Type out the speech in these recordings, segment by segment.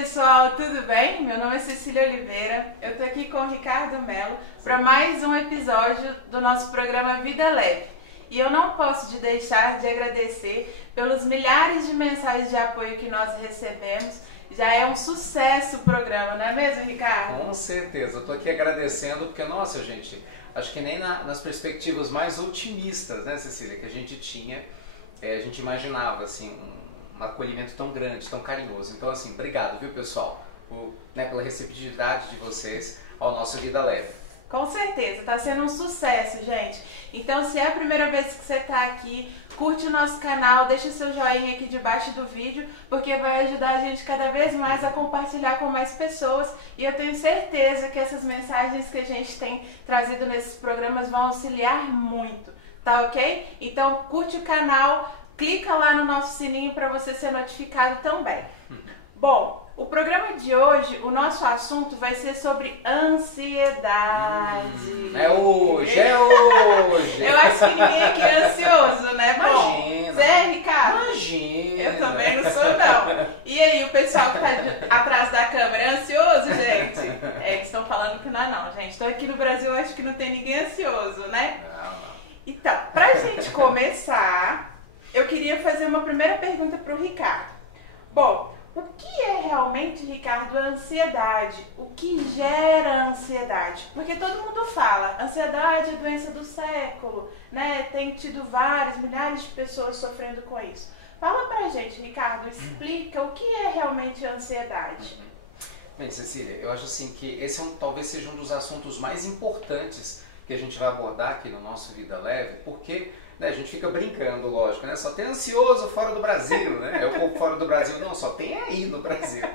pessoal, tudo bem? Meu nome é Cecília Oliveira, eu tô aqui com o Ricardo Mello para mais um episódio do nosso programa Vida Leve. E eu não posso deixar de agradecer pelos milhares de mensagens de apoio que nós recebemos. Já é um sucesso o programa, não é mesmo, Ricardo? Com certeza, eu tô aqui agradecendo porque, nossa gente, acho que nem nas perspectivas mais otimistas, né, Cecília, que a gente tinha, a gente imaginava, assim, um acolhimento tão grande, tão carinhoso. Então, assim, obrigado, viu, pessoal, pela receptividade de vocês ao nosso Vida Leve. Com certeza, tá sendo um sucesso, gente. Então, se é a primeira vez que você tá aqui, curte o nosso canal, deixa seu joinha aqui debaixo do vídeo, porque vai ajudar a gente cada vez mais a compartilhar com mais pessoas. E eu tenho certeza que essas mensagens que a gente tem trazido nesses programas vão auxiliar muito, tá ok? Então, curte o canal, clica lá no nosso sininho para você ser notificado também. Bom, o programa de hoje, o nosso assunto vai ser sobre ansiedade. É hoje, é hoje! Eu acho que ninguém aqui é ansioso, né? Imagina! Bom, você é, Ricardo? Imagina! Eu também não sou, não. E aí, o pessoal que tá atrás da câmera é ansioso, gente? É, que estão falando que não é não, gente. Tô aqui no Brasil, acho que não tem ninguém ansioso, né? Não. Então, pra gente começar, eu queria fazer uma primeira pergunta pro Ricardo. Bom, o que é realmente, Ricardo, a ansiedade? O que gera ansiedade? Porque todo mundo fala, ansiedade é a doença do século, né? Tem tido milhares de pessoas sofrendo com isso. Fala pra gente, Ricardo, explica o que é realmente a ansiedade. Bem, Cecília, eu acho assim que esse talvez seja um dos assuntos mais importantes que a gente vai abordar aqui no nosso Vida Leve, porque a gente fica brincando, lógico, né? Só tem ansioso fora do Brasil, né? Eu vou fora do Brasil, não, só tem aí no Brasil.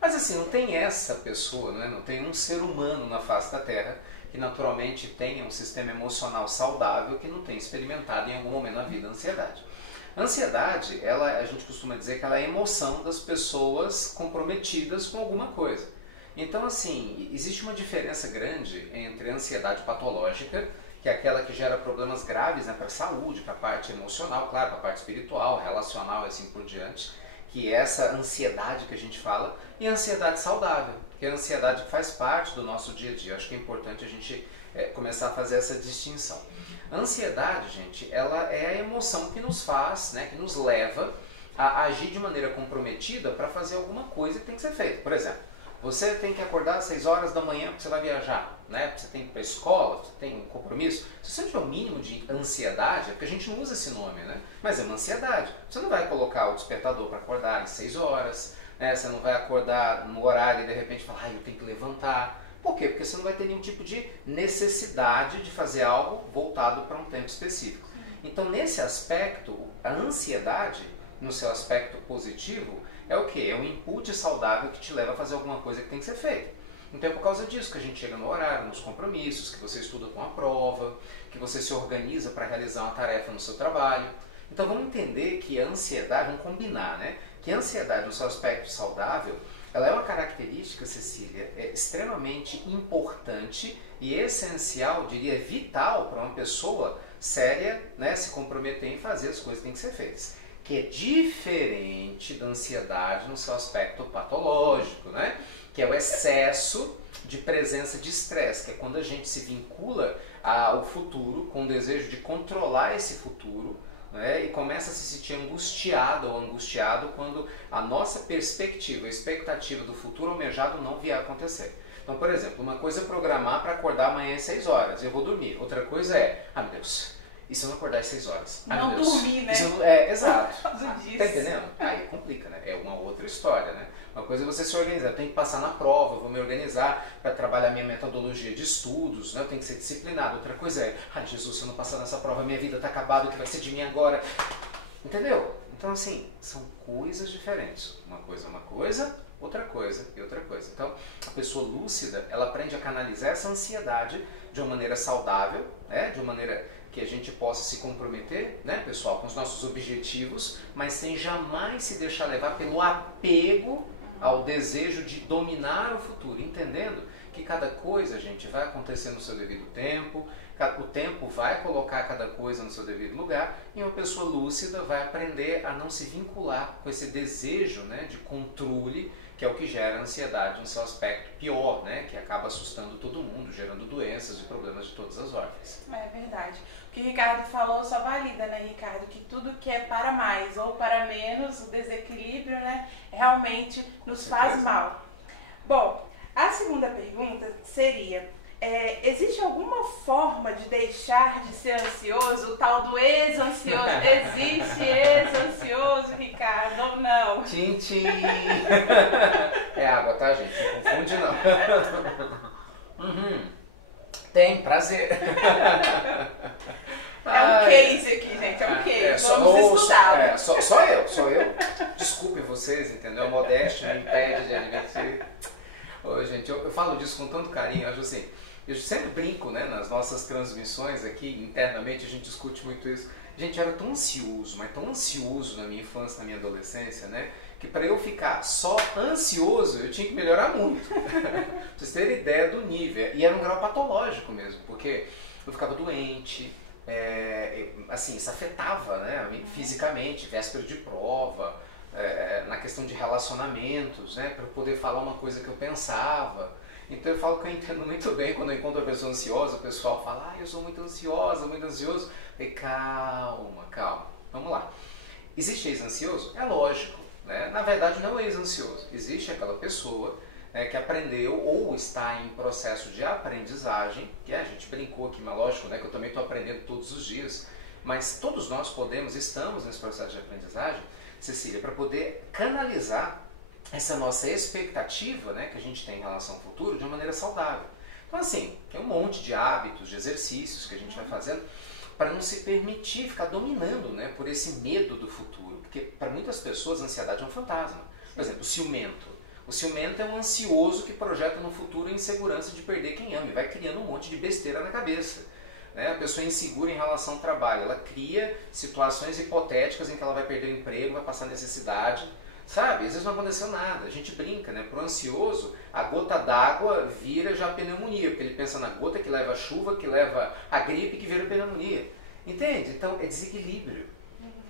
Mas assim, não tem essa pessoa, né? Não tem um ser humano na face da Terra que naturalmente tenha um sistema emocional saudável que não tenha experimentado em algum momento na vida a ansiedade. A ansiedade, a gente costuma dizer que ela é a emoção das pessoas comprometidas com alguma coisa. Então assim, existe uma diferença grande entre a ansiedade patológica, que é aquela que gera problemas graves, né, para a saúde, para a parte emocional, claro, para a parte espiritual, relacional e assim por diante, que é essa ansiedade que a gente fala, e a ansiedade saudável, que é a ansiedade que faz parte do nosso dia a dia. Eu acho que é importante a gente começar a fazer essa distinção. A ansiedade, gente, ela é a emoção que nos faz, né, que nos leva a agir de maneira comprometida para fazer alguma coisa que tem que ser feita. Por exemplo, você tem que acordar às 6 horas da manhã porque você vai viajar, né? Você tem que ir para a escola, você tem um compromisso. Se você tiver o mínimo de ansiedade, é porque a gente não usa esse nome, né? Mas é uma ansiedade. Você não vai colocar o despertador para acordar às 6 horas, né? Você não vai acordar no horário e de repente falar, eu tenho que levantar. Por quê? Porque você não vai ter nenhum tipo de necessidade de fazer algo voltado para um tempo específico. Então, nesse aspecto, a ansiedade, no seu aspecto positivo, é o quê? É um input saudável que te leva a fazer alguma coisa que tem que ser feita. Então é por causa disso que a gente chega no horário, nos compromissos, que você estuda com a prova, que você se organiza para realizar uma tarefa no seu trabalho. Então vamos entender que a ansiedade, vamos combinar, né? Que a ansiedade no seu aspecto saudável, ela é uma característica, Cecília, extremamente importante e essencial, diria vital para uma pessoa séria, né, se comprometer em fazer as coisas que têm que ser feitas. Que é diferente da ansiedade no seu aspecto patológico, né? Que é o excesso de presença de estresse, que é quando a gente se vincula ao futuro com o desejo de controlar esse futuro, né? E começa a se sentir angustiado ou angustiado quando a nossa perspectiva, a expectativa do futuro almejado não vier a acontecer. Então, por exemplo, uma coisa é programar para acordar amanhã às 6 horas, eu vou dormir. Outra coisa é, meu Deus, e se eu não acordar às 6 horas? Não dormir, né? Exato. Tá Disso. entendendo? Aí complica, né? É uma outra história, né? Uma coisa é você se organizar. Eu tenho que passar na prova, eu vou me organizar para trabalhar minha metodologia de estudos, né? Eu tenho que ser disciplinado. Outra coisa é, Jesus, se eu não passar nessa prova, minha vida está acabada, o que vai ser de mim agora? Entendeu? Então, assim, são coisas diferentes. Uma coisa é uma coisa, outra coisa e outra coisa. Então, a pessoa lúcida, ela aprende a canalizar essa ansiedade de uma maneira saudável, né? De uma maneira que a gente possa se comprometer, né, pessoal, com os nossos objetivos, mas sem jamais se deixar levar pelo apego ao desejo de dominar o futuro, entendendo que cada coisa, gente, vai acontecer no seu devido tempo, O tempo vai colocar cada coisa no seu devido lugar e uma pessoa lúcida vai aprender a não se vincular com esse desejo, né, de controle, que é o que gera ansiedade no seu aspecto pior, né, que acaba assustando todo mundo, gerando doenças e problemas de todas as ordens. É verdade. O que o Ricardo falou só valida, né, Ricardo? Que tudo que é para mais ou para menos, o desequilíbrio, né, realmente nos faz mal. Bom, a segunda pergunta seria... existe alguma forma de deixar de ser ansioso? O tal do ex-ansioso. Existe ex-ansioso, Ricardo, ou não? Tchim, tchim. É água, tá, gente? Não confunde, não. Tem, prazer. É um case aqui, gente, é um case. Vamos estudar. Só eu. Desculpe vocês, entendeu? A modéstia me impede de admitir. Ô, gente, eu falo disso com tanto carinho, eu acho assim... Eu sempre brinco, né, nas nossas transmissões aqui, internamente a gente discute muito isso. Gente, eu era tão ansioso, mas tão ansioso na minha infância, na minha adolescência, né, que para eu ficar só ansioso, eu tinha que melhorar muito. Pra vocês terem ideia do nível. E era um grau patológico mesmo, porque eu ficava doente, assim, isso afetava, né, fisicamente, véspera de prova, na questão de relacionamentos, né, para eu poder falar uma coisa que eu pensava. Então eu falo que eu entendo muito bem quando eu encontro uma pessoa ansiosa, o pessoal fala, eu sou muito ansiosa, muito ansioso. Eu falei, calma, vamos lá. Existe ex-ansioso? É lógico, né? Na verdade não é ex-ansioso, existe aquela pessoa que aprendeu ou está em processo de aprendizagem, que a gente brincou aqui, mas lógico, né, que eu também estou aprendendo todos os dias, mas todos nós estamos nesse processo de aprendizagem, Cecília, para poder canalizar essa nossa expectativa, né, que a gente tem em relação ao futuro de uma maneira saudável. Então assim, tem um monte de hábitos, de exercícios que a gente vai fazendo para não se permitir ficar dominando, né, por esse medo do futuro. Porque para muitas pessoas a ansiedade é um fantasma. Por exemplo, o ciumento. O ciumento é um ansioso que projeta no futuro a insegurança de perder quem ama e vai criando um monte de besteira na cabeça. A pessoa é insegura em relação ao trabalho. Ela cria situações hipotéticas em que ela vai perder o emprego, vai passar necessidade. Sabe, às vezes não aconteceu nada, a gente brinca, né? Para o ansioso, a gota d'água vira já pneumonia, porque ele pensa na gota que leva a chuva, que leva a gripe, que vira pneumonia. Entende? Então é desequilíbrio.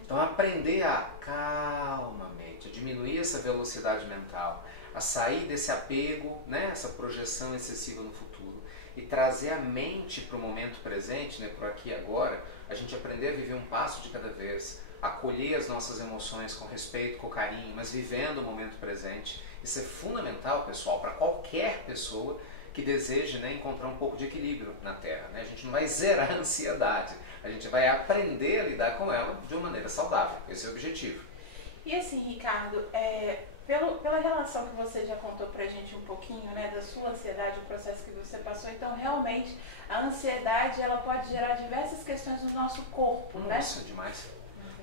Então aprender a calmamente, a diminuir essa velocidade mental, a sair desse apego, né? Essa projeção excessiva no futuro e trazer a mente para o momento presente, né? Para aqui e agora, a gente aprender a viver um passo de cada vez, acolher as nossas emoções com respeito, com carinho, mas vivendo o momento presente. Isso é fundamental, pessoal, para qualquer pessoa que deseje, né, encontrar um pouco de equilíbrio na Terra. Né? A gente não vai zerar a ansiedade, a gente vai aprender a lidar com ela de uma maneira saudável. Esse é o objetivo. E assim, Ricardo, pela relação que você já contou pra gente um pouquinho, né, da sua ansiedade, o processo que você passou, então realmente a ansiedade ela pode gerar diversas questões no nosso corpo, né? Isso, demais.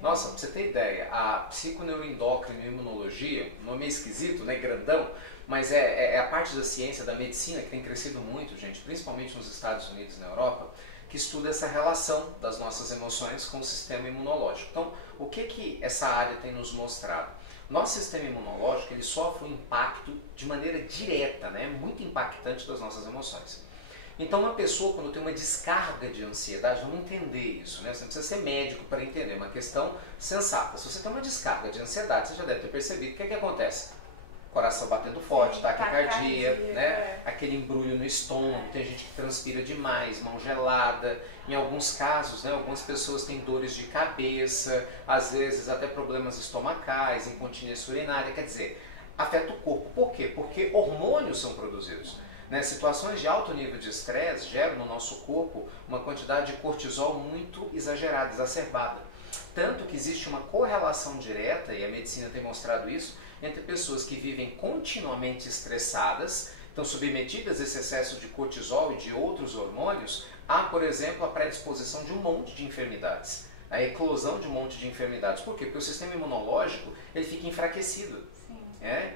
Nossa, pra você ter ideia, a psiconeuroendócrina e imunologia, nome é esquisito, né, grandão, mas é a parte da ciência, da medicina que tem crescido muito, gente, principalmente nos Estados Unidos e na Europa, que estuda essa relação das nossas emoções com o sistema imunológico. Então, o que essa área tem nos mostrado? Nosso sistema imunológico, ele sofre um impacto de maneira direta, né, muito impactante das nossas emoções. Então uma pessoa quando tem uma descarga de ansiedade, vamos entender isso, né? Você não precisa ser médico para entender, é uma questão sensata. Se você tem uma descarga de ansiedade, você já deve ter percebido o que acontece. Coração batendo forte, taquicardia, né? Aquele embrulho no estômago, tem gente que transpira demais, mão gelada. Em alguns casos, né, algumas pessoas têm dores de cabeça, às vezes até problemas estomacais, incontinência urinária, quer dizer, afeta o corpo. Por quê? Porque hormônios são produzidos. Situações de alto nível de estresse geram no nosso corpo uma quantidade de cortisol muito exagerada, exacerbada. Tanto que existe uma correlação direta, e a medicina tem mostrado isso, entre pessoas que vivem continuamente estressadas, estão submetidas a esse excesso de cortisol e de outros hormônios, há, por exemplo, a predisposição de um monte de enfermidades, a eclosão de um monte de enfermidades. Por quê? Porque o sistema imunológico ele fica enfraquecido.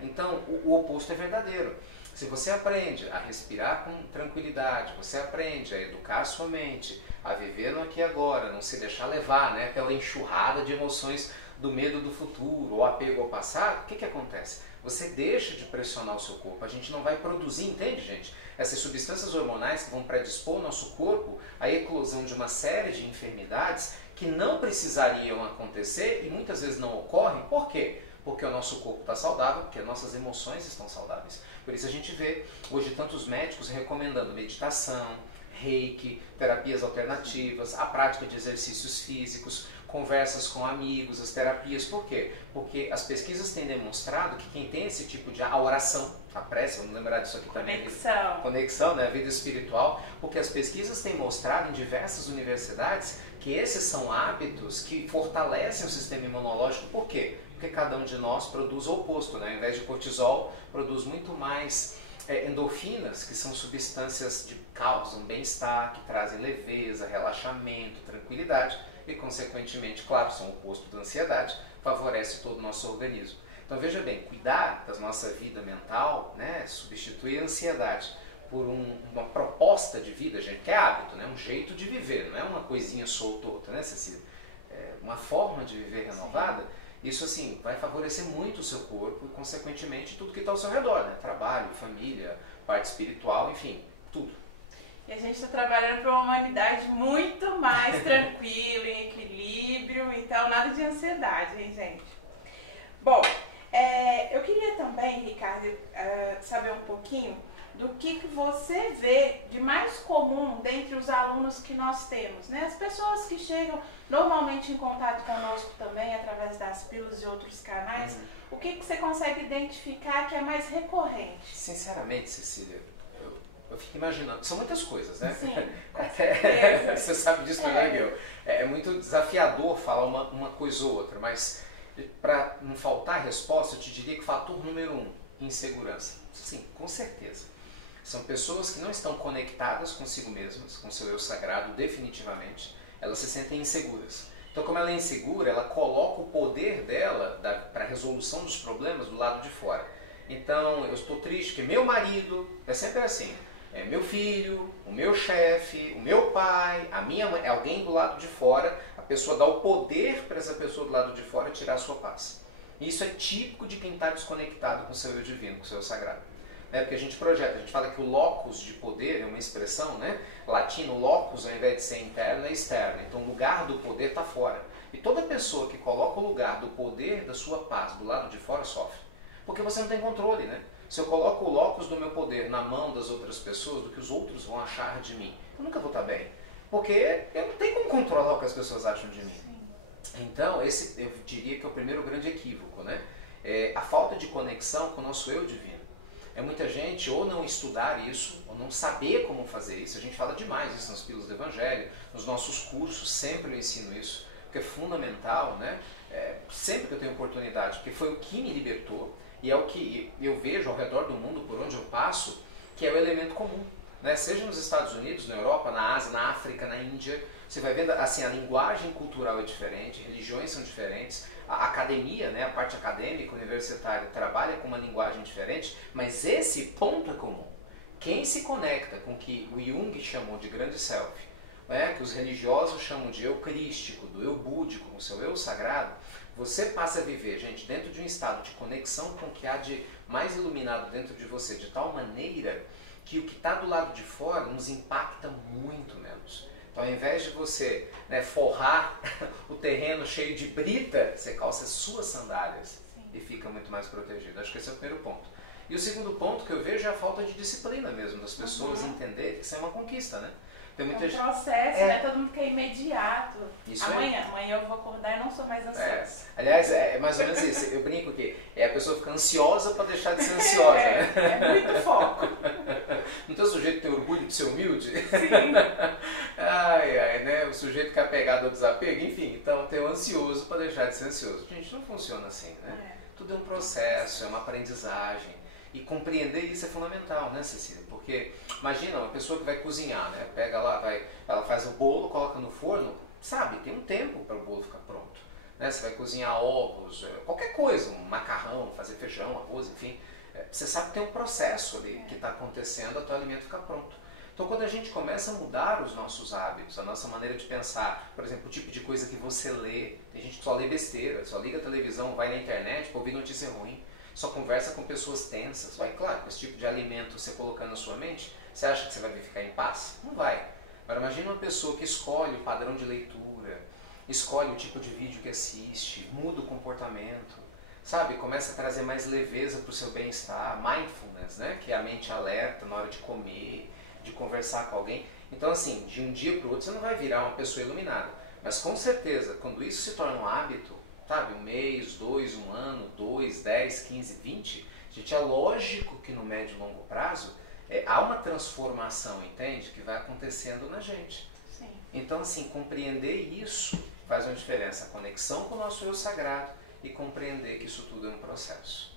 Então, o oposto é verdadeiro. Se você aprende a respirar com tranquilidade, você aprende a educar a sua mente, a viver no aqui e agora, não se deixar levar, né, pela enxurrada de emoções do medo do futuro ou apego ao passado, o que acontece? Você deixa de pressionar o seu corpo, a gente não vai produzir, entende, gente? Essas substâncias hormonais que vão predispor o nosso corpo à eclosão de uma série de enfermidades que não precisariam acontecer e muitas vezes não ocorrem. Por quê? Porque o nosso corpo está saudável, porque nossas emoções estão saudáveis. Por isso a gente vê hoje tantos médicos recomendando meditação, reiki, terapias alternativas, a prática de exercícios físicos, conversas com amigos, as terapias. Por quê? Porque as pesquisas têm demonstrado que quem tem esse tipo de a oração, a prece, vamos lembrar disso aqui também. Conexão, né? A vida espiritual, porque as pesquisas têm mostrado em diversas universidades que esses são hábitos que fortalecem o sistema imunológico. Por quê? Porque cada um de nós produz o oposto, né? Ao invés de cortisol, produz muito mais endorfinas, que são substâncias que causam bem-estar, que trazem leveza, relaxamento, tranquilidade e, consequentemente, claro, são o oposto da ansiedade, favorece todo o nosso organismo. Então, veja bem, cuidar da nossa vida mental, né, substituir a ansiedade por uma proposta de vida, gente, que é hábito, né, um jeito de viver, não é uma coisinha solta ou outra, né, Cecília? É uma forma de viver renovada. Sim. Isso, assim, vai favorecer muito o seu corpo e, consequentemente, tudo que está ao seu redor, né? Trabalho, família, parte espiritual, enfim, tudo. E a gente está trabalhando para uma humanidade muito mais tranquila, em equilíbrio, então nada de ansiedade, hein, gente? Bom, eu queria também, Ricardo, saber um pouquinho do que você vê de mais comum dentre os alunos que nós temos, né? As pessoas que chegam normalmente em contato conosco também através das pílulas e outros canais, o que você consegue identificar que é mais recorrente? Sinceramente, Cecília, eu fico imaginando, são muitas coisas, né? Sim, até você sabe disso melhor que eu. É muito desafiador falar uma coisa ou outra, mas para não faltar resposta, eu te diria que o fator número 1, insegurança. Sim, com certeza. São pessoas que não estão conectadas consigo mesmas, com seu eu sagrado, definitivamente. Elas se sentem inseguras. Então, como ela é insegura, ela coloca o poder dela para a resolução dos problemas do lado de fora. Então, eu estou triste que meu marido, é sempre assim, é meu filho, o meu chefe, o meu pai, a minha mãe, alguém do lado de fora, a pessoa dá o poder para essa pessoa do lado de fora tirar a sua paz. Isso é típico de quem está desconectado com o seu eu divino, com o seu eu sagrado. Porque a gente projeta, a gente fala que o locus de poder é uma expressão, né? Latino, locus, ao invés de ser interno, é externo. Então, o lugar do poder está fora. E toda pessoa que coloca o lugar do poder da sua paz do lado de fora sofre. Porque você não tem controle, né? Se eu coloco o locus do meu poder na mão das outras pessoas, do que os outros vão achar de mim, eu nunca vou estar bem. Porque eu não tenho como controlar o que as pessoas acham de mim. Então, esse eu diria que é o primeiro grande equívoco, né? É a falta de conexão com o nosso eu divino. É muita gente ou não estudar isso, ou não saber como fazer isso. A gente fala demais isso nas pílulas do Evangelho, nos nossos cursos, sempre eu ensino isso, porque é fundamental, né? Sempre que eu tenho oportunidade, porque foi o que me libertou, e é o que eu vejo ao redor do mundo, por onde eu passo, que é o elemento comum. Né? Seja nos Estados Unidos, na Europa, na Ásia, na África, na Índia, você vai vendo assim, a linguagem cultural é diferente, religiões são diferentes, a academia, né, a parte acadêmica, universitária, trabalha com uma linguagem diferente, mas esse ponto é comum. Quem se conecta com o que o Jung chamou de grande self, né, que os religiosos chamam de eu crístico, do eu búdico, com o seu eu sagrado, você passa a viver, gente, dentro de um estado de conexão com o que há de mais iluminado dentro de você, de tal maneira que o que está do lado de fora nos impacta muito menos. Então, ao invés de você, né, forrar o terreno cheio de brita, você calça as suas sandálias. Sim. E fica muito mais protegido. Acho que esse é o primeiro ponto. E o segundo ponto que eu vejo é a falta de disciplina mesmo, das pessoas entenderem que isso é uma conquista, né? Tem muita um processo, né? Todo mundo quer imediato. Isso amanhã eu vou acordar e não sou mais ansiosa. Aliás, é mais ou menos isso. Eu brinco que a pessoa fica ansiosa para deixar de ser ansiosa, né? É muito foco. Não tem o sujeito que tem orgulho de ser humilde? Sim. Né? O sujeito que é apegado ao desapego, enfim. Então, tem o ansioso para deixar de ser ansioso. Gente, não funciona assim, né? Tudo é um processo, é uma aprendizagem. E compreender isso é fundamental, né, Cecília? Porque, imagina, uma pessoa que vai cozinhar, né? Pega lá, ela faz o bolo, coloca no forno, sabe? Tem um tempo para o bolo ficar pronto. Né? Você vai cozinhar ovos, qualquer coisa, um macarrão, fazer feijão, arroz, enfim. Você sabe que tem um processo ali que está acontecendo até o alimento ficar pronto. Então quando a gente começa a mudar os nossos hábitos, a nossa maneira de pensar, por exemplo, o tipo de coisa que você lê, tem gente que só lê besteira, só liga a televisão, vai na internet para ouvir notícia ruim, só conversa com pessoas tensas. Vai, claro, com esse tipo de alimento você colocando na sua mente, você acha que você vai ficar em paz? Não vai. Agora imagine uma pessoa que escolhe o padrão de leitura, escolhe o tipo de vídeo que assiste, muda o comportamento, sabe? Começa a trazer mais leveza para o seu bem-estar, mindfulness, né? Que é a mente alerta na hora de comer, de conversar com alguém. Então assim, de um dia para o outro você não vai virar uma pessoa iluminada. Mas com certeza, quando isso se torna um hábito, sabe? Um mês, 2, um ano, 2, 10, 15, 20, gente, é lógico que no médio e longo prazo há uma transformação, entende? Que vai acontecendo na gente. Sim. Então assim, compreender isso faz uma diferença. A conexão com o nosso eu sagrado e compreender que isso tudo é um processo.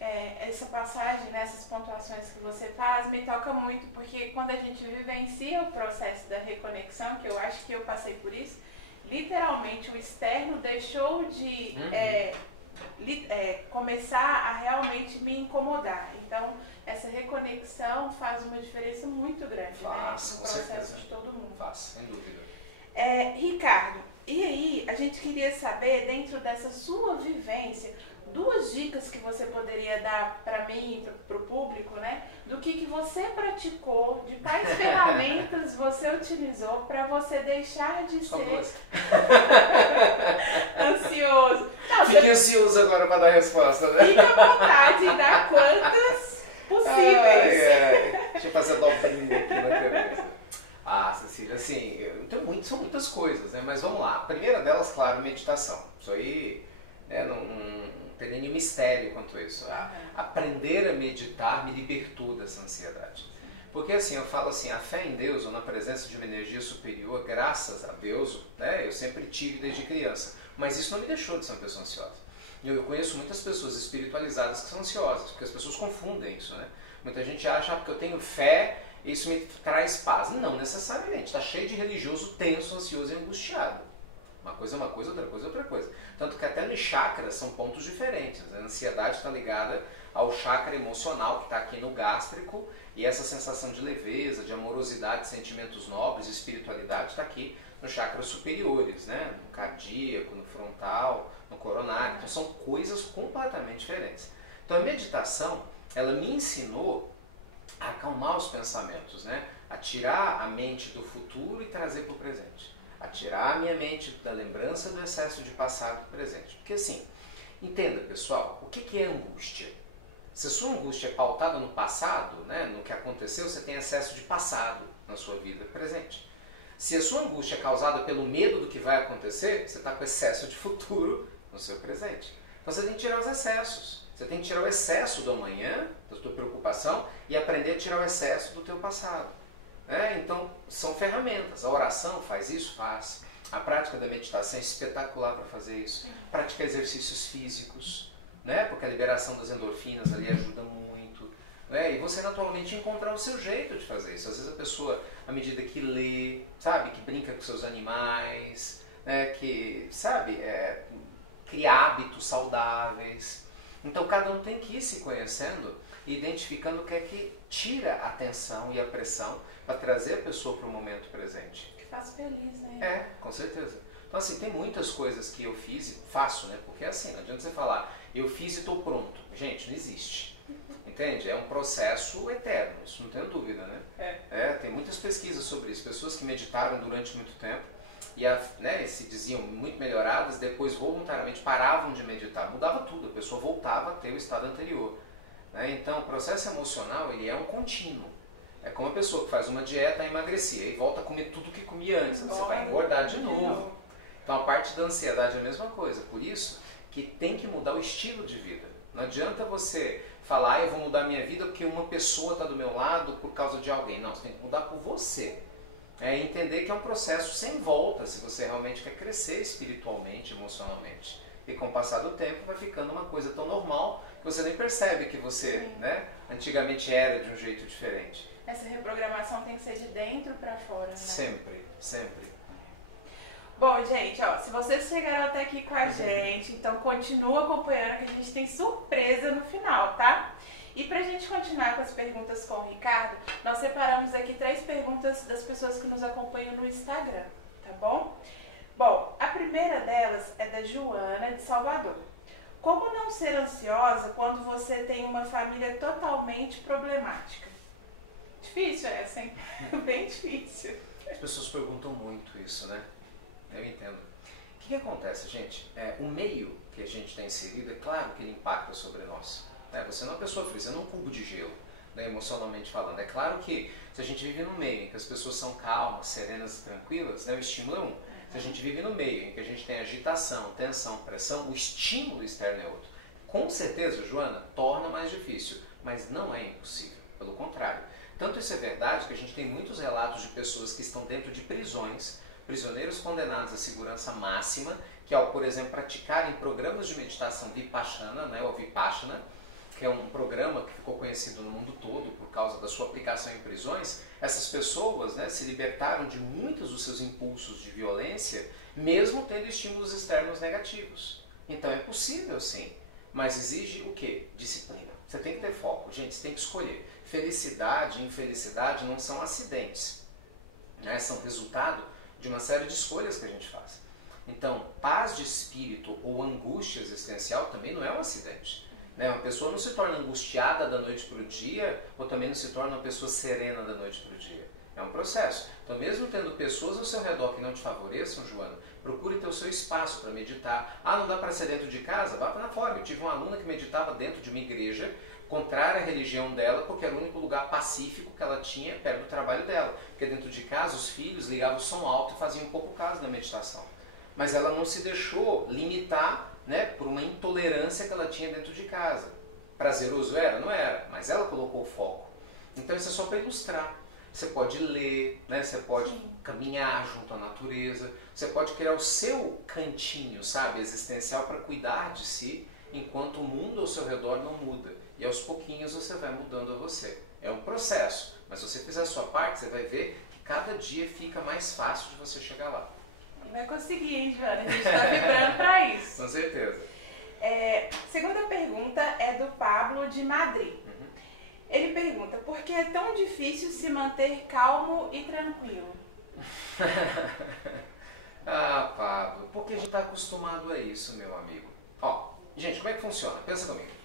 Essa passagem, né, essas pontuações que você faz, me toca muito, porque quando a gente vivencia o processo da reconexão, que eu acho que eu passei por isso, literalmente o externo deixou de começar a realmente me incomodar. Então, essa reconexão faz uma diferença muito grande, né, no processo de todo mundo. Faz, sem dúvida. Ricardo, e aí a gente queria saber, dentro dessa sua vivência, 2 dicas que você poderia dar para mim e para o público, né? Do que você praticou, de quais ferramentas você utilizou para você deixar de Só ser 2. ansioso. Não, Fique ansioso agora para dar a resposta, né? fica à vontade em dar quantas possíveis. Deixa eu fazer a dobrinha aqui na cabeça. Cecília, assim, são muitas coisas, né? Mas vamos lá. A primeira delas, claro, meditação. Isso aí, né, não tem nenhum mistério quanto a isso. Aprender a meditar me libertou dessa ansiedade. Porque assim, eu falo assim, a fé em Deus ou na presença de uma energia superior, graças a Deus, né, eu sempre tive desde criança. Mas isso não me deixou de ser uma pessoa ansiosa. Eu conheço muitas pessoas espiritualizadas que são ansiosas, porque as pessoas confundem isso, né? Muita gente acha, porque eu tenho fé, isso me traz paz. Não necessariamente. Está cheio de religioso tenso, ansioso e angustiado. Uma coisa é uma coisa, outra coisa é outra coisa. Tanto que até nos chakras são pontos diferentes. A ansiedade está ligada ao chakra emocional, que está aqui no gástrico, e essa sensação de leveza, de amorosidade, sentimentos nobres, espiritualidade está aqui nos chakras superiores, né? No cardíaco, no frontal, no coronário. Então são coisas completamente diferentes. Então a meditação, ela me ensinou a acalmar os pensamentos, né? A tirar a mente do futuro e trazer para o presente. A tirar a minha mente da lembrança do excesso de passado para o presente. Porque assim, entenda pessoal, o que é angústia? Se a sua angústia é pautada no passado, né, no que aconteceu, você tem excesso de passado na sua vida presente. Se a sua angústia é causada pelo medo do que vai acontecer, você está com excesso de futuro no seu presente. Então você tem que tirar os excessos. Você tem que tirar o excesso do amanhã, da tua preocupação, e aprender a tirar o excesso do teu passado. Então, são ferramentas. A oração faz isso? Faz. A prática da meditação é espetacular para fazer isso. Praticar exercícios físicos, né? Porque a liberação das endorfinas ali ajuda muito. Né? E você naturalmente encontrar o seu jeito de fazer isso. Às vezes a pessoa, à medida que lê, sabe, que brinca com seus animais, né? Que, sabe, cria hábitos saudáveis. Então cada um tem que ir se conhecendo e identificando o que é que tira a tensão e a pressão para trazer a pessoa para o momento presente. Que faz feliz, né? Com certeza. Então assim, tem muitas coisas que eu fiz e faço, né? Porque assim, não adianta você falar, eu fiz e estou pronto. Gente, não existe. Entende? É um processo eterno, isso não tenho dúvida, né? Tem muitas pesquisas sobre isso. Pessoas que meditaram durante muito tempo e se diziam muito melhoradas, depois voluntariamente paravam de meditar. Mudava tudo, a pessoa voltava a ter o estado anterior. Né? Então o processo emocional ele é um contínuo. É como uma pessoa que faz uma dieta e emagrecia e volta a comer tudo que comia antes, você vai engordar de novo. Então a parte da ansiedade é a mesma coisa, por isso que tem que mudar o estilo de vida. Não adianta você falar, eu vou mudar minha vida porque uma pessoa está do meu lado por causa de alguém. Não, você tem que mudar por você. Entender que é um processo sem volta se você realmente quer crescer espiritualmente, emocionalmente. E com o passar do tempo vai ficando uma coisa tão normal que você nem percebe que você, antigamente era de um jeito diferente. Essa reprogramação tem que ser de dentro para fora, né? Sempre, sempre. Bom, gente, se vocês chegaram até aqui com a gente, então continua acompanhando que a gente tem surpresa no final, tá? E pra gente continuar com as perguntas com o Ricardo, nós separamos aqui 3 perguntas das pessoas que nos acompanham no Instagram, tá bom? Bom, a primeira delas é da Joana, de Salvador. Como não ser ansiosa quando você tem uma família totalmente problemática? Difícil essa, hein? Bem difícil. As pessoas perguntam muito isso, né? Eu entendo. O que acontece, gente? O meio que a gente está inserido, é claro que ele impacta sobre nós. Você não é uma pessoa fria, você não é um cubo de gelo, né, emocionalmente falando. É claro que se a gente vive no meio em que as pessoas são calmas, serenas e tranquilas, né, o estímulo é um. Se a gente vive no meio em que a gente tem agitação, tensão, pressão, o estímulo externo é outro. Com certeza, Joana, torna mais difícil, mas não é impossível. Pelo contrário. Tanto isso é verdade que a gente tem muitos relatos de pessoas que estão dentro de prisões, prisioneiros condenados à segurança máxima, que ao, por exemplo, praticarem programas de meditação Vipassana, né, ou Vipassana, que é um programa que ficou conhecido no mundo todo por causa da sua aplicação em prisões, essas pessoas, né, se libertaram de muitos dos seus impulsos de violência, mesmo tendo estímulos externos negativos. Então é possível sim, mas exige o quê? Disciplina. Você tem que ter foco, gente, você tem que escolher. Felicidade e infelicidade não são acidentes, né? São resultado de uma série de escolhas que a gente faz. Então, paz de espírito ou angústia existencial também não é um acidente. Uma pessoa não se torna angustiada da noite para o dia, ou também não se torna uma pessoa serena da noite para o dia. É um processo. Então, mesmo tendo pessoas ao seu redor que não te favoreçam, Joana, procure ter o seu espaço para meditar. Ah, não dá para ser dentro de casa? Vá para fora. Eu tive uma aluna que meditava dentro de uma igreja, contrária à religião dela, porque era o único lugar pacífico que ela tinha perto do trabalho dela. Porque dentro de casa, os filhos ligavam o som alto e faziam um pouco caso da meditação. Mas ela não se deixou limitar, né, por uma intolerância que ela tinha dentro de casa. Prazeroso era? Não era, mas ela colocou o foco. Então isso é só para ilustrar. Você pode ler, né, você pode caminhar junto à natureza, você pode criar o seu cantinho, sabe, existencial para cuidar de si, enquanto o mundo ao seu redor não muda. E aos pouquinhos você vai mudando a você. É um processo, mas se você fizer a sua parte, você vai ver que cada dia fica mais fácil de você chegar lá. Vai conseguir, hein, Joana? A gente está vibrando para isso. Com certeza. Segunda pergunta é do Pablo, de Madrid. Ele pergunta, por que é tão difícil se manter calmo e tranquilo? Ah, Pablo, porque a gente está acostumado a isso, meu amigo. Ó, gente, como é que funciona? Pensa comigo.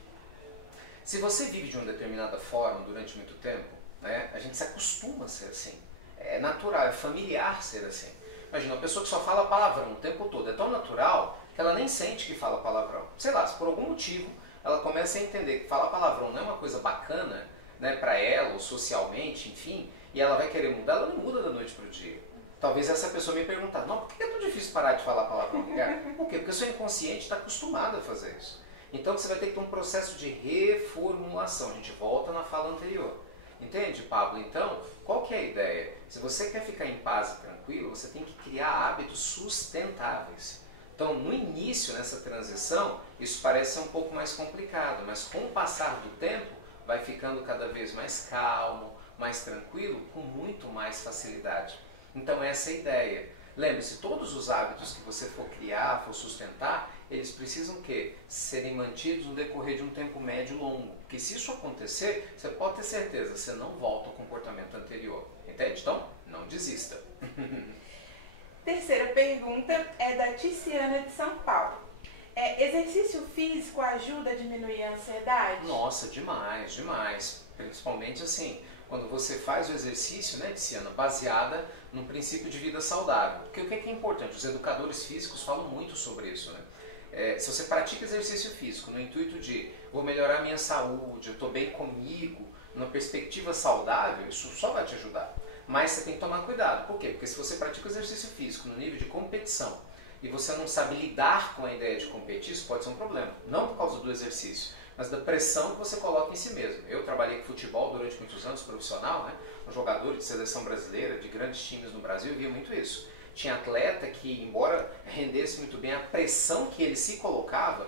Se você vive de uma determinada forma durante muito tempo, né, a gente se acostuma a ser assim. É natural, é familiar ser assim. Imagina, uma pessoa que só fala palavrão o tempo todo, é tão natural que ela nem sente que fala palavrão. Sei lá, se por algum motivo ela começa a entender que falar palavrão não é uma coisa bacana, né, para ela ou socialmente, enfim, e ela vai querer mudar, ela não muda da noite para o dia. Talvez essa pessoa me perguntar, não, por que é tão difícil parar de falar palavrão? Por quê? Porque o seu inconsciente está acostumado a fazer isso. Então você vai ter que ter um processo de reformulação. A gente volta na fala anterior. Entende, Pablo? Então, qual que é a ideia? Se você quer ficar em paz e tranquilo, você tem que criar hábitos sustentáveis. Então, no início, nessa transição, isso parece ser um pouco mais complicado, mas com o passar do tempo, vai ficando cada vez mais calmo, mais tranquilo, com muito mais facilidade. Então, essa é a ideia. Lembre-se, todos os hábitos que você for criar, for sustentar, eles precisam que serem mantidos no decorrer de um tempo médio longo. Porque se isso acontecer, você pode ter certeza, você não volta ao comportamento anterior. Entende? Então, não desista. Terceira pergunta é da Tiziana, de São Paulo. Exercício físico ajuda a diminuir a ansiedade? Nossa, demais, demais. Principalmente assim, quando você faz o exercício, né, Tiziana, baseada num princípio de vida saudável. Porque o que é importante? Os educadores físicos falam muito sobre isso, né? Se você pratica exercício físico no intuito de vou melhorar a minha saúde, eu estou bem comigo, numa perspectiva saudável, isso só vai te ajudar. Mas você tem que tomar cuidado. Por quê? Porque se você pratica exercício físico no nível de competição e você não sabe lidar com a ideia de competir, isso pode ser um problema. Não por causa do exercício, mas da pressão que você coloca em si mesmo. Eu trabalhei com futebol durante muitos anos, profissional, né? Um jogador de seleção brasileira, de grandes times no Brasil, eu via muito isso. Tinha atleta que, embora rendesse muito bem, a pressão que ele se colocava,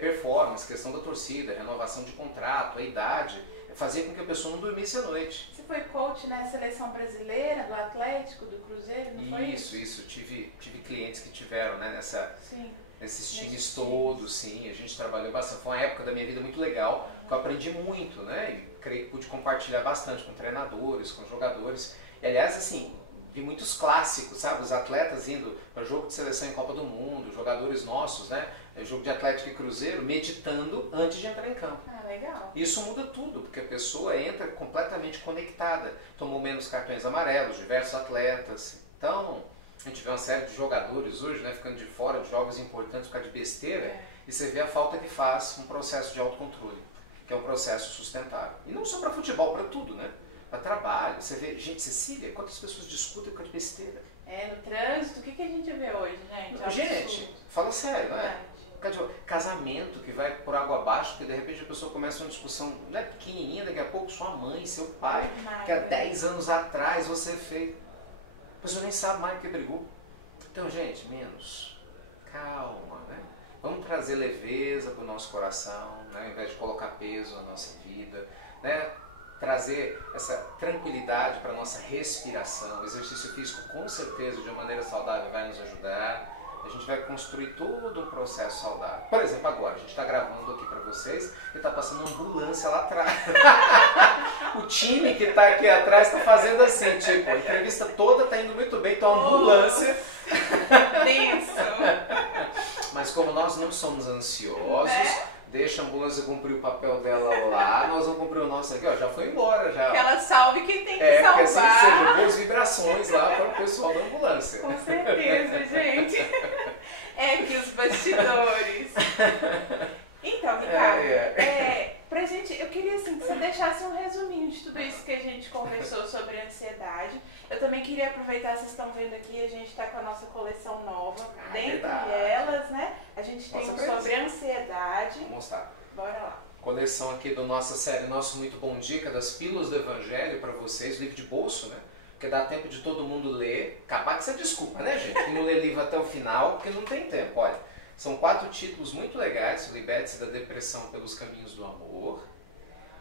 performance, questão da torcida, renovação de contrato, a idade, fazia com que a pessoa não dormisse à noite. Você foi coach na seleção brasileira, do Atlético, do Cruzeiro, não foi isso? Isso. Tive clientes que tiveram, né, nessa... Sim. nesses times todos, sim, a gente trabalhou bastante. Foi uma época da minha vida muito legal, que eu aprendi muito, né? E creio que pude compartilhar bastante com treinadores, com jogadores. E, aliás, assim, vi muitos clássicos, sabe? Os atletas indo para jogo de seleção em Copa do Mundo, jogadores nossos, né? Jogo de Atlético e Cruzeiro, meditando antes de entrar em campo. Ah, legal. Isso muda tudo, porque a pessoa entra completamente conectada. Tomou menos cartões amarelos, diversos atletas. Então, a gente vê uma série de jogadores hoje, né, ficando de fora de jogos importantes por causa de besteira, e você vê a falta que faz um processo de autocontrole, que é um processo sustentável. E não só para futebol, para tudo, né? Para trabalho. Você vê, gente, Cecília, quantas pessoas discutem por causa de besteira? No trânsito, o que a gente vê hoje, gente? Gente, fala sério, não é? Casamento que vai por água abaixo, porque de repente a pessoa começa uma discussão, não é pequenininha, daqui a pouco sua mãe, seu pai, que há 10 anos atrás você fez. A pessoa nem sabe mais do que brigou. Então, gente, menos. Calma, né? Vamos trazer leveza para o nosso coração, né? Ao invés de colocar peso na nossa vida, né? Trazer essa tranquilidade para a nossa respiração. O exercício físico, com certeza, de uma maneira saudável, vai nos ajudar. A gente vai construir todo um processo saudável. Por exemplo, agora, a gente está gravando aqui para vocês e está passando uma ambulância lá atrás. O time que está aqui atrás está fazendo assim, tipo, a entrevista toda está indo muito bem, então a ambulância... Mas como nós não somos ansiosos, deixa a ambulância cumprir o papel dela lá, nós vamos cumprir o nosso aqui, ó, já foi embora, já. Que ela salve quem tem que salvar. Que assim que seja, boas vibrações lá para o pessoal da ambulância. Com certeza, gente. Que os bastidores. Então, Ricardo, pra gente, eu queria assim, que você deixasse um resuminho de tudo isso que a gente conversou sobre ansiedade. Eu também queria aproveitar, vocês estão vendo aqui, a gente está com a nossa coleção nova. Dentre elas, né, a gente tem um sobre ansiedade. Vou mostrar. Bora lá. Coleção aqui da nossa série Nosso Muito Bom Dica, das Pílulas do Evangelho para vocês, livro de bolso, né? Porque dá tempo de todo mundo ler. Acabar com essa desculpa, né, gente? Que não lê livro até o final, porque não tem tempo. Olha, são 4 títulos muito legais. Liberte-se da depressão pelos caminhos do amor.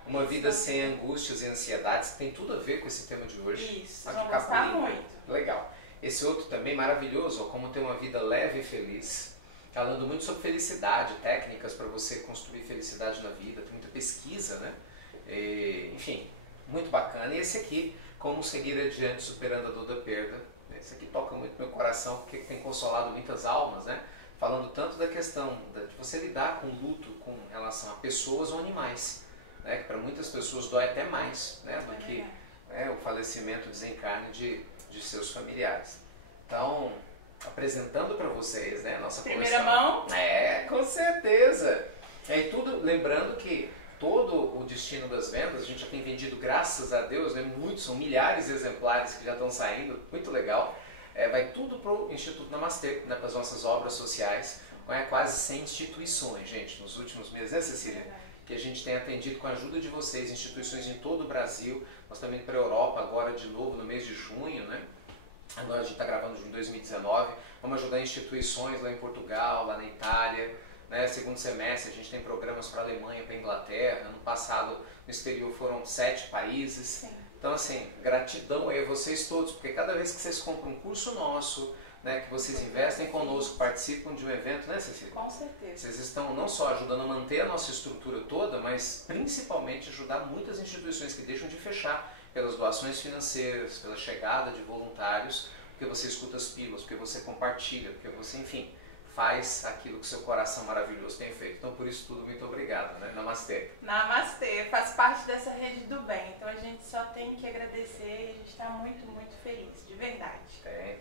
Uma vida sem angústias e ansiedades, que tem tudo a ver com esse tema de hoje. Isso, vamos gostar muito. Legal. Esse outro também maravilhoso, Como Ter Uma Vida Leve e Feliz. Falando muito sobre felicidade, técnicas para você construir felicidade na vida. Tem muita pesquisa, né? Enfim, muito bacana. E esse aqui, Como Seguir Adiante Superando a Dor da Perda. Esse aqui toca muito meu coração, porque tem consolado muitas almas, né? Falando tanto da questão de você lidar com luto com relação a pessoas ou animais, né? Que para muitas pessoas dói até mais, né? Do que o falecimento, o desencarne de seus familiares. Então, apresentando para vocês, né, a nossa primeira coleção. Mão? Com certeza. E tudo, lembrando que todo o destino das vendas, a gente já tem vendido, graças a Deus, né, são milhares de exemplares que já estão saindo, muito legal. Vai tudo para o Instituto Namastê, né, para as nossas obras sociais, quase 100 instituições, gente, nos últimos meses, né, Cecília? Que a gente tem atendido com a ajuda de vocês, instituições em todo o Brasil, nós também para a Europa agora de novo no mês de junho, né? Agora a gente está gravando em 2019, vamos ajudar instituições lá em Portugal, lá na Itália, né? Segundo semestre a gente tem programas para a Alemanha, para a Inglaterra, ano passado no exterior foram 7 países. Sim. Então assim, gratidão aí a vocês todos, porque cada vez que vocês compram um curso nosso, né, que vocês investem conosco, participam de um evento, né, Cecília? Com certeza. Vocês estão não só ajudando a manter a nossa estrutura toda, mas principalmente ajudar muitas instituições que deixam de fechar pelas doações financeiras, pela chegada de voluntários, porque você escuta as pílulas, porque você compartilha, porque você, enfim, faz aquilo que seu coração maravilhoso tem feito. Então, por isso tudo, muito obrigado, né? Namastê. Namastê, faz parte dessa rede do bem. Então, a gente só tem que agradecer e a gente está muito, muito feliz, de verdade.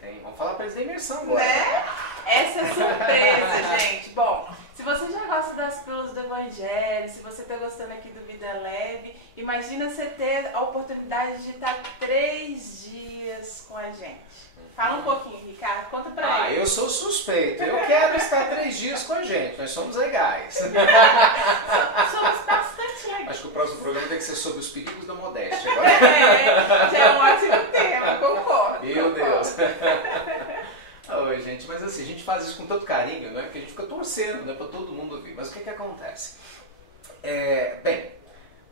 Tem. Vamos falar para eles da imersão agora. Né? Essa é surpresa, gente. Bom, se você já gosta das pílulas do Evangelho, se você está gostando aqui do Vida Leve, imagina você ter a oportunidade de estar 3 dias com a gente. Fala um pouquinho, Ricardo, conta pra ele. Eu sou suspeito, eu quero estar 3 dias com a gente, nós somos legais. Somos bastante legais. Acho que o próximo programa tem que ser sobre os perigos da modéstia. Agora. Já é um ótimo tema, concordo. Meu Deus. Oi, gente, mas assim, a gente faz isso com tanto carinho, né? Que a gente fica torcendo, né, para todo mundo ouvir. Mas o que acontece? Bem,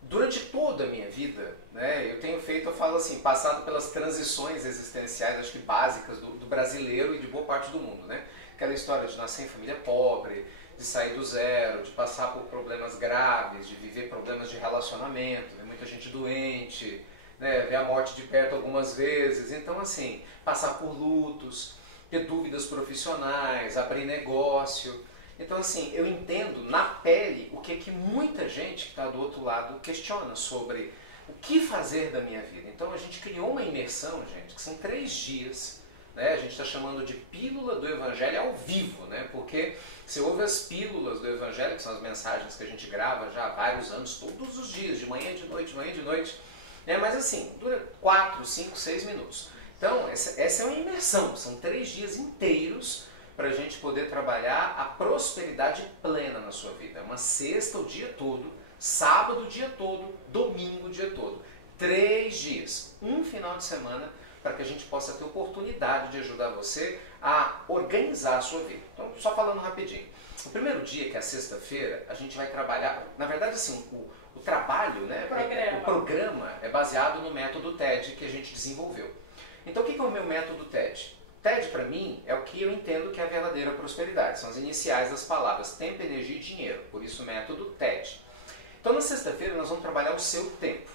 durante toda a minha vida, né, eu falo assim, passado pelas transições existenciais, acho que básicas do brasileiro e de boa parte do mundo, né? Aquela história de nascer em família pobre, de sair do zero, de passar por problemas graves, de viver problemas de relacionamento, ver muita gente doente, né, ver a morte de perto algumas vezes. Então, assim, passar por lutos, ter dúvidas profissionais, abrir negócio. Então, assim, eu entendo na pele o que muita gente que está do outro lado questiona sobre o que fazer da minha vida. Então, a gente criou uma imersão, gente, que são 3 dias, né? A gente está chamando de Pílula do Evangelho ao vivo, né? Porque você ouve as pílulas do Evangelho, que são as mensagens que a gente grava já há vários anos, todos os dias, de manhã e de noite, né? Mas assim, dura 4, 5, 6 minutos. Então, essa é uma imersão, são 3 dias inteiros para a gente poder trabalhar a prosperidade plena na sua vida. É uma sexta o dia todo, sábado o dia todo, domingo o dia todo. 3 dias, um final de semana, para que a gente possa ter oportunidade de ajudar você a organizar a sua vida. Então, só falando rapidinho. O primeiro dia, que é a sexta-feira, a gente vai trabalhar, na verdade assim, o trabalho, né, o programa é baseado no método TED que a gente desenvolveu. Então, o que é o meu método TED? TED, para mim, é o que eu entendo que é a verdadeira prosperidade. São as iniciais das palavras tempo, energia e dinheiro. Por isso, o método TED. Então, na sexta-feira, nós vamos trabalhar o seu tempo.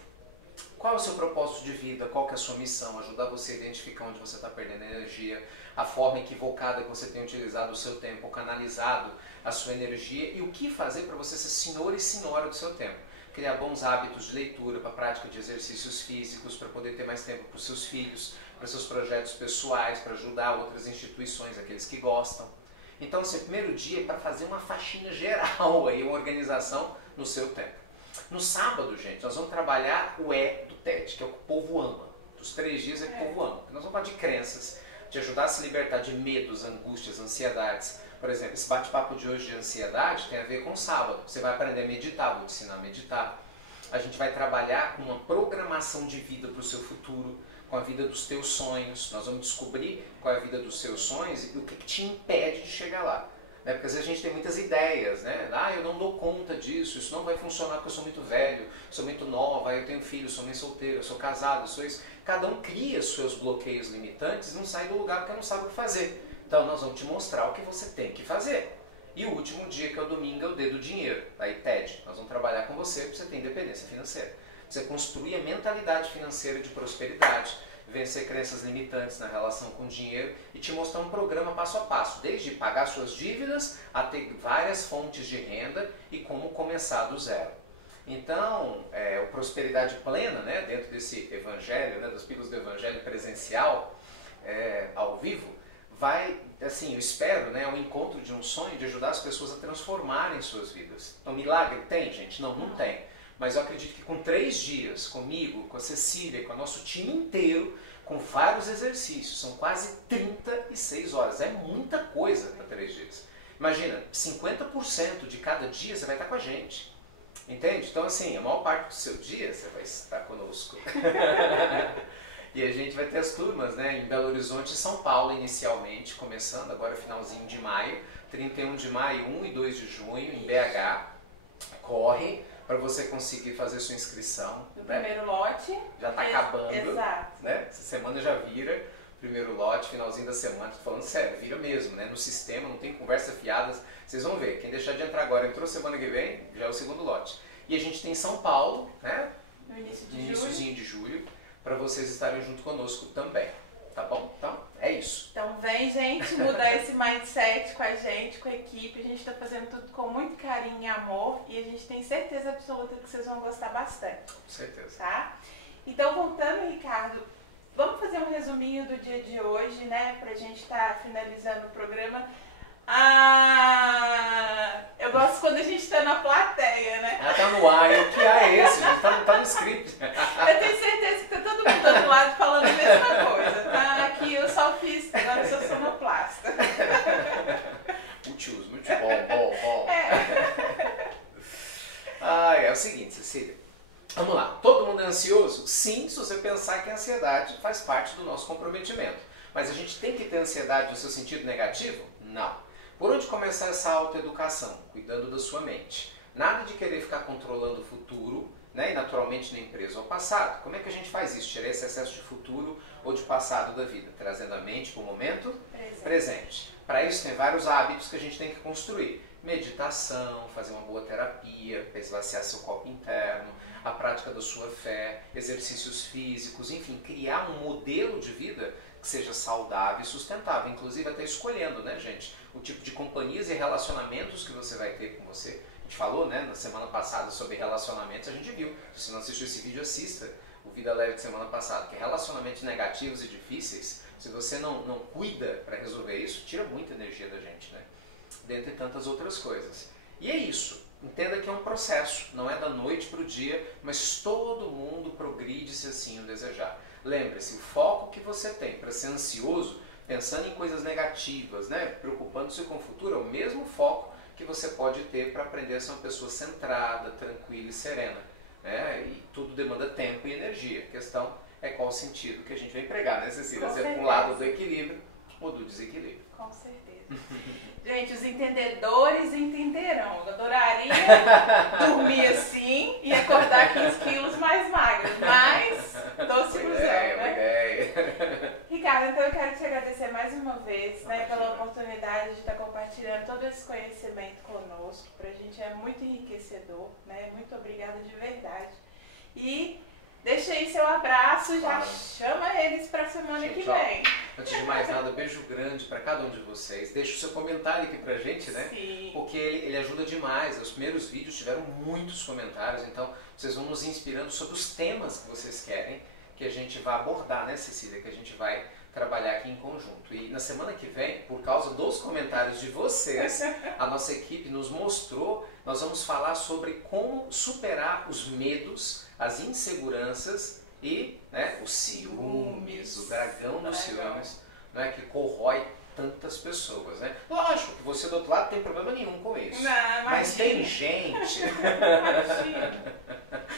Qual é o seu propósito de vida? Qual que é a sua missão? Ajudar você a identificar onde você está perdendo energia, a forma equivocada que você tem utilizado o seu tempo, canalizado a sua energia e o que fazer para você ser senhor e senhora do seu tempo. Criar bons hábitos de leitura, para a prática de exercícios físicos, para poder ter mais tempo para os seus filhos, para seus projetos pessoais, para ajudar outras instituições, aqueles que gostam. Então, assim, o primeiro dia é para fazer uma faxina geral, aí, uma organização no seu tempo. No sábado, gente, nós vamos trabalhar o E do TED, que é o que o povo ama. Dos 3 dias é que o povo ama. Nós vamos falar de crenças, de ajudar a se libertar de medos, angústias, ansiedades. Por exemplo, esse bate-papo de hoje de ansiedade tem a ver com o sábado. Você vai aprender a meditar, vou te ensinar a meditar. A gente vai trabalhar com uma programação de vida para o seu futuro, com a vida dos teus sonhos. Nós vamos descobrir qual é a vida dos seus sonhos e o que te impede de chegar lá. Porque às vezes a gente tem muitas ideias, né? Ah, eu não dou conta disso, isso não vai funcionar porque eu sou muito velho, sou muito nova, eu tenho filho, sou mãe solteira, sou casado, sou isso. Cada um cria seus bloqueios limitantes e não sai do lugar porque não sabe o que fazer. Então nós vamos te mostrar o que você tem que fazer. E o último dia, que é o domingo, é o D do dinheiro, aí TED. Nós vamos trabalhar com você para você ter independência financeira. Você construir a mentalidade financeira de prosperidade, vencer crenças limitantes na relação com o dinheiro e te mostrar um programa passo a passo, desde pagar suas dívidas a ter várias fontes de renda e como começar do zero. Então, o Prosperidade Plena, né, dentro desse evangelho, né, das pílulas do evangelho presencial, ao vivo, vai, assim, eu espero, né, o encontro de um sonho de ajudar as pessoas a transformarem suas vidas. Então, milagre tem, gente? Não, não tem. Mas eu acredito que com 3 dias, comigo, com a Cecília, com o nosso time inteiro, com vários exercícios, são quase 36 horas. É muita coisa para 3 dias. Imagina, 50% de cada dia você vai estar com a gente. Entende? Então, assim, a maior parte do seu dia você vai estar conosco. E a gente vai ter as turmas, né, em Belo Horizonte e São Paulo, inicialmente, começando agora finalzinho de maio, 31 de maio, 1 e 2 de junho, em BH. Corre para você conseguir fazer sua inscrição. O né? primeiro lote. Já está acabando. Exato. Né? Essa semana já vira, primeiro lote, finalzinho da semana. Estou falando sério, vira mesmo, né? No sistema, não tem conversa fiada. Vocês vão ver, quem deixar de entrar agora, entrou semana que vem, já é o segundo lote. E a gente tem São Paulo, né? No iníciozinho de julho, para vocês estarem junto conosco também. Tá bom? Então, é isso. Então vem, gente, mudar esse mindset com a gente, com a equipe. A gente está fazendo tudo com muito carinho e amor e a gente tem certeza absoluta que vocês vão gostar bastante. Com certeza. Tá? Então, voltando, Ricardo, vamos fazer um resuminho do dia de hoje, né? Pra gente estar finalizando o programa. Eu gosto quando a gente tá na plateia, né? Ah, tá no ar. E o que é esse, gente? Tá no script. Eu tenho certeza que tá todo mundo do outro lado falando a mesma coisa, tá? Aqui eu só fiz, agora eu sou sonoplasta. Muito bom. É o seguinte, Cecília. Vamos lá. Todo mundo é ansioso? Sim, se você pensar que a ansiedade faz parte do nosso comprometimento. Mas a gente tem que ter ansiedade no seu sentido negativo? Não. Por onde começar essa autoeducação? Cuidando da sua mente. Nada de querer ficar controlando o futuro, né, e naturalmente nem preso ao passado. Como é que a gente faz isso? Tirar esse excesso de futuro ou de passado da vida, trazendo a mente para o momento presente. Para isso tem vários hábitos que a gente tem que construir. Meditação, fazer uma boa terapia, para esvaziar seu copo interno, a prática da sua fé, exercícios físicos, enfim, criar um modelo de vida que seja saudável e sustentável, inclusive até escolhendo, né, gente, o tipo de companhias e relacionamentos que você vai ter com você. A gente falou, né, na semana passada sobre relacionamentos, a gente viu. Se você não assistiu esse vídeo, assista o Vida Leve de semana passada, que relacionamentos negativos e difíceis, se você não cuida para resolver isso, tira muita energia da gente, né? Dentre tantas outras coisas. E é isso. Entenda que é um processo, não é da noite para o dia, mas todo mundo progride se assim o desejar. Lembre-se, o foco que você tem para ser ansioso, pensando em coisas negativas, né, preocupando-se com o futuro, é o mesmo foco que você pode ter para aprender a ser uma pessoa centrada, tranquila e serena. Né? E tudo demanda tempo e energia. A questão é qual o sentido que a gente vai empregar, né, Cecília? Se é para um lado do equilíbrio ou do desequilíbrio. Com certeza. Gente, os entendedores entenderão. Eu adoraria dormir assim e acordar 15 quilos mais magros, mas doce ilusão, né? Ricardo, então eu quero te agradecer mais uma vez, né, pela oportunidade de estar compartilhando todo esse conhecimento conosco. Pra gente é muito enriquecedor, né? Muito obrigada de verdade. E deixa aí seu abraço, já chama eles pra semana que vem. Antes de mais nada, beijo grande para cada um de vocês. Deixa o seu comentário aqui pra gente, né? Sim. Porque ele ajuda demais. Os primeiros vídeos tiveram muitos comentários, então vocês vão nos inspirando sobre os temas que vocês querem que a gente vai abordar, né, Cecília? Que a gente vai trabalhar aqui em conjunto. E na semana que vem, por causa dos comentários de vocês, a nossa equipe nos mostrou, nós vamos falar sobre como superar os medos, as inseguranças e, né, os ciúmes, o dragão dos ciúmes, né, que corrói tantas pessoas, né? Lógico que você do outro lado não tem problema nenhum com isso. Não, mas tem gente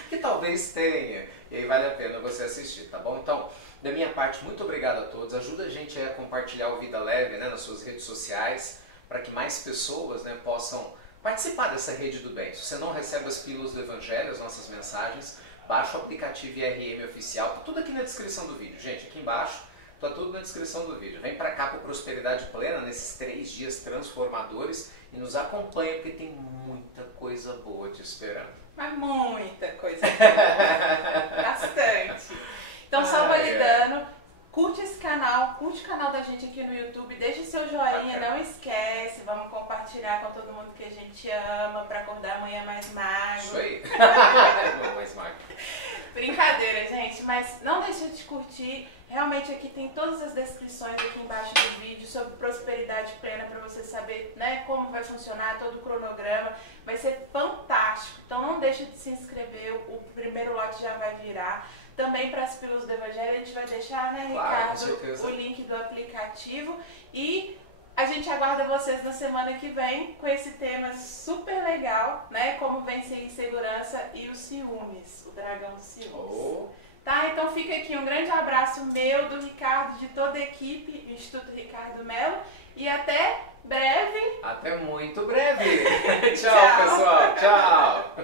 que talvez tenha. E aí vale a pena você assistir, tá bom? Então, da minha parte, muito obrigado a todos. Ajuda a gente a compartilhar o Vida Leve, né, nas suas redes sociais, para que mais pessoas, né, possam participar dessa rede do bem. Se você não recebe as pílulas do Evangelho, as nossas mensagens, baixa o aplicativo IRM Oficial. Tá tudo aqui na descrição do vídeo. Gente, aqui embaixo tá tudo na descrição do vídeo. Vem para cá para Prosperidade Plena, nesses 3 dias transformadores, e nos acompanha, porque tem muita coisa boa te esperando. Mas muita coisa boa. Bastante. Então, só validando, curte esse canal, curte o canal da gente aqui no YouTube, deixa seu joinha, não esquece, vamos compartilhar com todo mundo que a gente ama para acordar amanhã mais magro. Isso aí. Mais magro. Brincadeira, gente, mas não deixa de curtir. Realmente aqui tem todas as descrições aqui embaixo do vídeo sobre prosperidade plena para você saber, né, como vai funcionar todo o cronograma. Vai ser fantástico. Então não deixa de se inscrever, o primeiro lote já vai virar. Também para as pílulas do Evangelho a gente vai deixar, né, Ricardo, claro, o link do aplicativo. E a gente aguarda vocês na semana que vem com esse tema super legal, né, como vencer a insegurança e os ciúmes, o dragão dos ciúmes. Tá? Então fica aqui um grande abraço meu, do Ricardo, de toda a equipe do Instituto Ricardo Melo, e até breve. Até muito breve. Tchau, pessoal. Tchau.